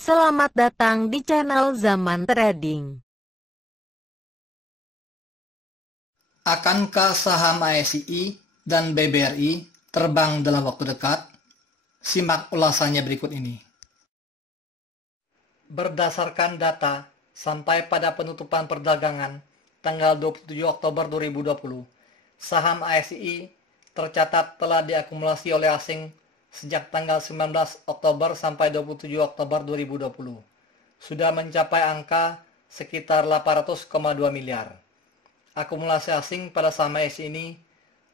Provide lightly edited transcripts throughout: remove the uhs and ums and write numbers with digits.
Selamat datang di channel Zaman Trading. Akankah saham ASI dan BBRI terbang dalam waktu dekat? Simak ulasannya berikut ini. Berdasarkan data sampai pada penutupan perdagangan tanggal 27 Oktober 2020, saham ASI tercatat telah diakumulasi oleh asing sejak tanggal 19 Oktober sampai 27 Oktober 2020. Sudah mencapai angka sekitar 800,2 miliar. Akumulasi asing pada saham ASI ini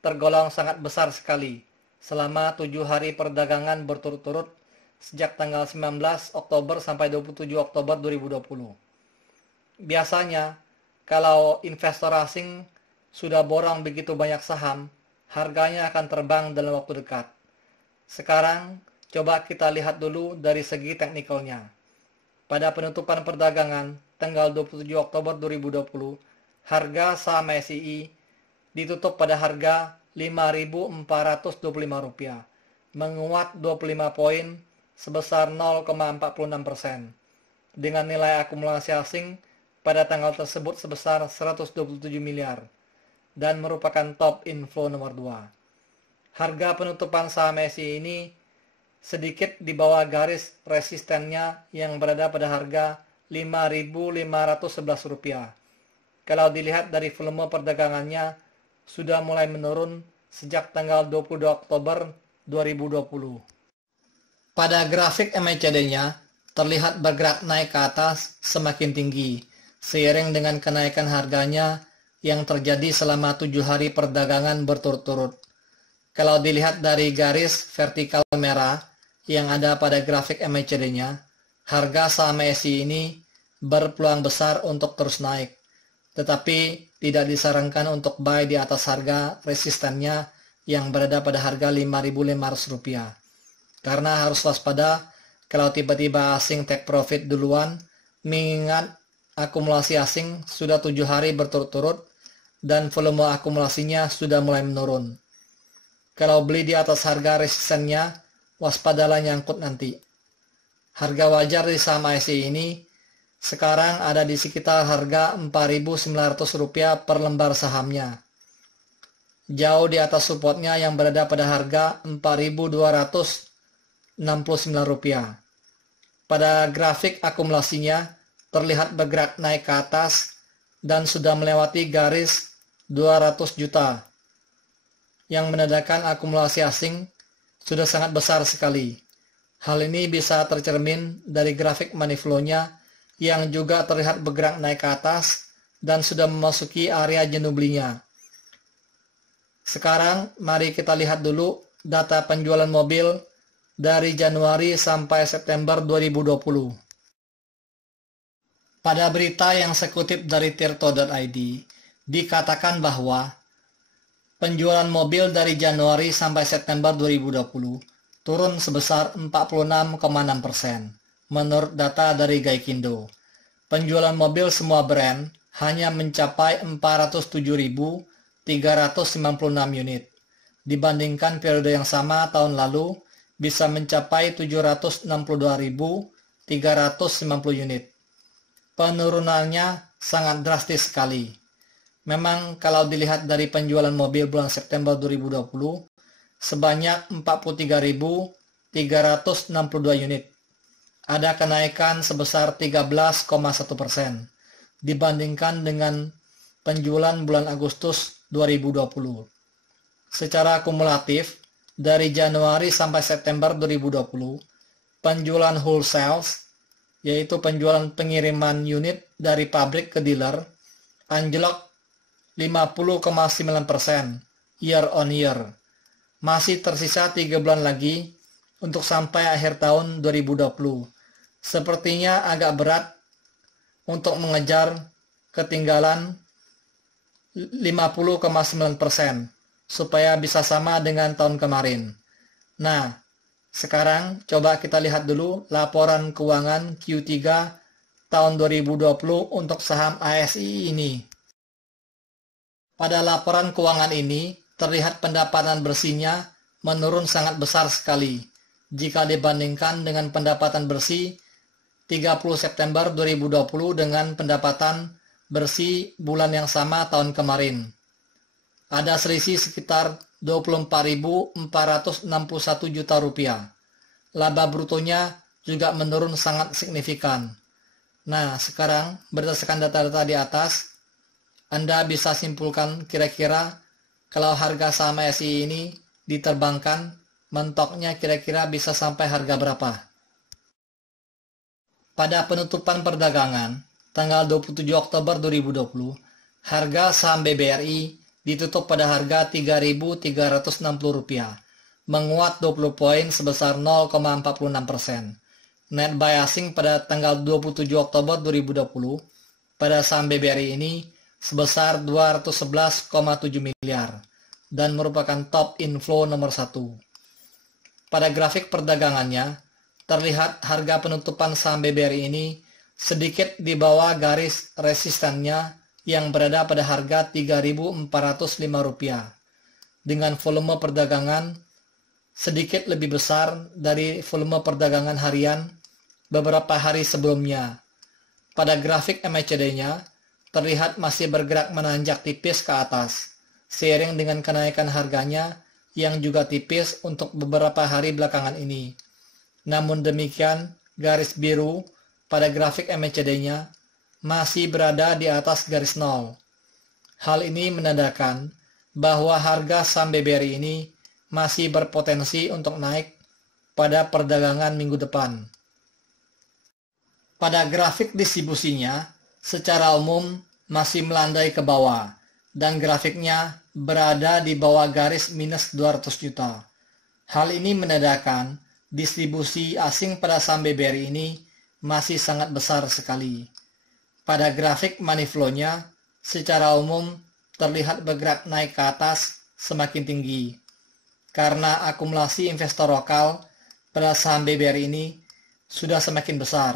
tergolong sangat besar sekali selama 7 hari perdagangan berturut-turut sejak tanggal 19 Oktober sampai 27 Oktober 2020. Biasanya, kalau investor asing sudah borong begitu banyak saham, harganya akan terbang dalam waktu dekat. Sekarang, coba kita lihat dulu dari segi teknikalnya. Pada penutupan perdagangan tanggal 27 Oktober 2020, harga saham ASI ditutup pada harga Rp5.425, menguat 25 poin sebesar 0,46%, dengan nilai akumulasi asing pada tanggal tersebut sebesar 127 miliar, dan merupakan top inflow nomor 2. Harga penutupan saham ASI ini sedikit di bawah garis resistennya yang berada pada harga Rp5.511. Kalau dilihat dari volume perdagangannya, sudah mulai menurun sejak tanggal 22 Oktober 2020. Pada grafik MACD-nya, terlihat bergerak naik ke atas semakin tinggi, seiring dengan kenaikan harganya yang terjadi selama 7 hari perdagangan berturut-turut. Kalau dilihat dari garis vertikal merah yang ada pada grafik MACD-nya, harga saham ASI ini berpeluang besar untuk terus naik, tetapi tidak disarankan untuk buy di atas harga resistennya yang berada pada harga Rp5.500. Karena harus waspada kalau tiba-tiba asing take profit duluan, mengingat akumulasi asing sudah 7 hari berturut-turut dan volume akumulasinya sudah mulai menurun. Kalau beli di atas harga resistennya, waspadalah nyangkut nanti. Harga wajar di saham ASI ini sekarang ada di sekitar harga Rp4.900 per lembar sahamnya. Jauh di atas supportnya yang berada pada harga Rp4.269. Pada grafik akumulasinya terlihat bergerak naik ke atas dan sudah melewati garis 200 juta yang menandakan akumulasi asing sudah sangat besar sekali. Hal ini bisa tercermin dari grafik money flow-nya yang juga terlihat bergerak naik ke atas dan sudah memasuki area jenuh belinya. Sekarang mari kita lihat dulu data penjualan mobil dari Januari sampai September 2020. Pada berita yang saya kutip dari tirto.id, dikatakan bahwa penjualan mobil dari Januari sampai September 2020 turun sebesar 46,6%. Menurut data dari Gaikindo, penjualan mobil semua brand hanya mencapai 407.396 unit. Dibandingkan periode yang sama tahun lalu, bisa mencapai 762.390 unit. Penurunannya sangat drastis sekali. Memang kalau dilihat dari penjualan mobil bulan September 2020, sebanyak 43.362 unit. Ada kenaikan sebesar 13,1% dibandingkan dengan penjualan bulan Agustus 2020. Secara kumulatif, dari Januari sampai September 2020, penjualan wholesales, yaitu penjualan pengiriman unit dari pabrik ke dealer, anjlok 50,9% year on year. Masih tersisa 3 bulan lagi untuk sampai akhir tahun 2020. Sepertinya agak berat untuk mengejar ketinggalan 50,9% supaya bisa sama dengan tahun kemarin. Nah, sekarang coba kita lihat dulu laporan keuangan Q3 tahun 2020 untuk saham ASI ini. Pada laporan keuangan ini, terlihat pendapatan bersihnya menurun sangat besar sekali jika dibandingkan dengan pendapatan bersih 30 September 2020 dengan pendapatan bersih bulan yang sama tahun kemarin. Ada selisih sekitar 24.461 juta rupiah. Laba brutonya juga menurun sangat signifikan. Nah, sekarang berdasarkan data-data di atas, Anda bisa simpulkan kira-kira kalau harga saham ASI ini diterbangkan, mentoknya kira-kira bisa sampai harga berapa. Pada penutupan perdagangan, tanggal 27 Oktober 2020, harga saham BBRI ditutup pada harga Rp3.360, menguat 20 poin sebesar 0,46%. Net buy asing pada tanggal 27 Oktober 2020 pada saham BBRI ini sebesar 211,7 miliar dan merupakan top inflow nomor 1. Pada grafik perdagangannya, terlihat harga penutupan saham BBRI ini sedikit di bawah garis resistennya yang berada pada harga Rp3.405 dengan volume perdagangan sedikit lebih besar dari volume perdagangan harian beberapa hari sebelumnya. Pada grafik MACD-nya, terlihat masih bergerak menanjak tipis ke atas, seiring dengan kenaikan harganya yang juga tipis untuk beberapa hari belakangan ini. Namun demikian, garis biru pada grafik MACD-nya masih berada di atas garis nol. Hal ini menandakan bahwa harga saham BBRI ini masih berpotensi untuk naik pada perdagangan minggu depan. Pada grafik distribusinya, secara umum masih melandai ke bawah, dan grafiknya berada di bawah garis minus 200 juta. Hal ini menandakan distribusi asing pada saham BBRI ini masih sangat besar sekali. Pada grafik money flow-nya, secara umum terlihat bergerak naik ke atas semakin tinggi. Karena akumulasi investor lokal pada saham BBRI ini sudah semakin besar,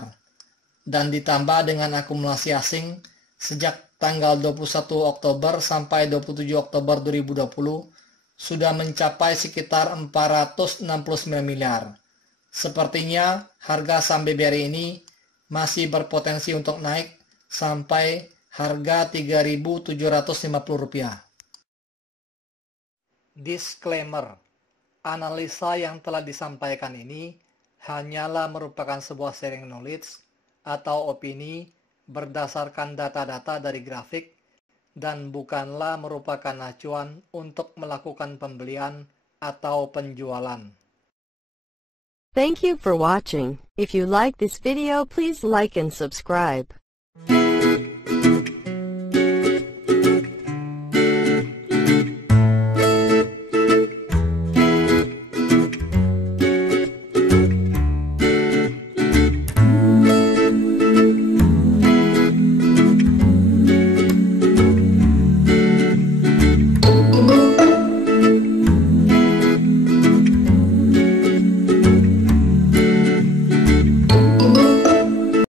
dan ditambah dengan akumulasi asing sejak tanggal 21 Oktober sampai 27 Oktober 2020 sudah mencapai sekitar 469 miliar. Sepertinya harga saham BBRI ini masih berpotensi untuk naik sampai harga Rp3.750. Disclaimer, analisa yang telah disampaikan ini hanyalah merupakan sebuah sharing knowledge atau opini berdasarkan data-data dari grafik dan bukanlah merupakan acuan untuk melakukan pembelian atau penjualan. Thank you for watching. If you like this video, please like and subscribe.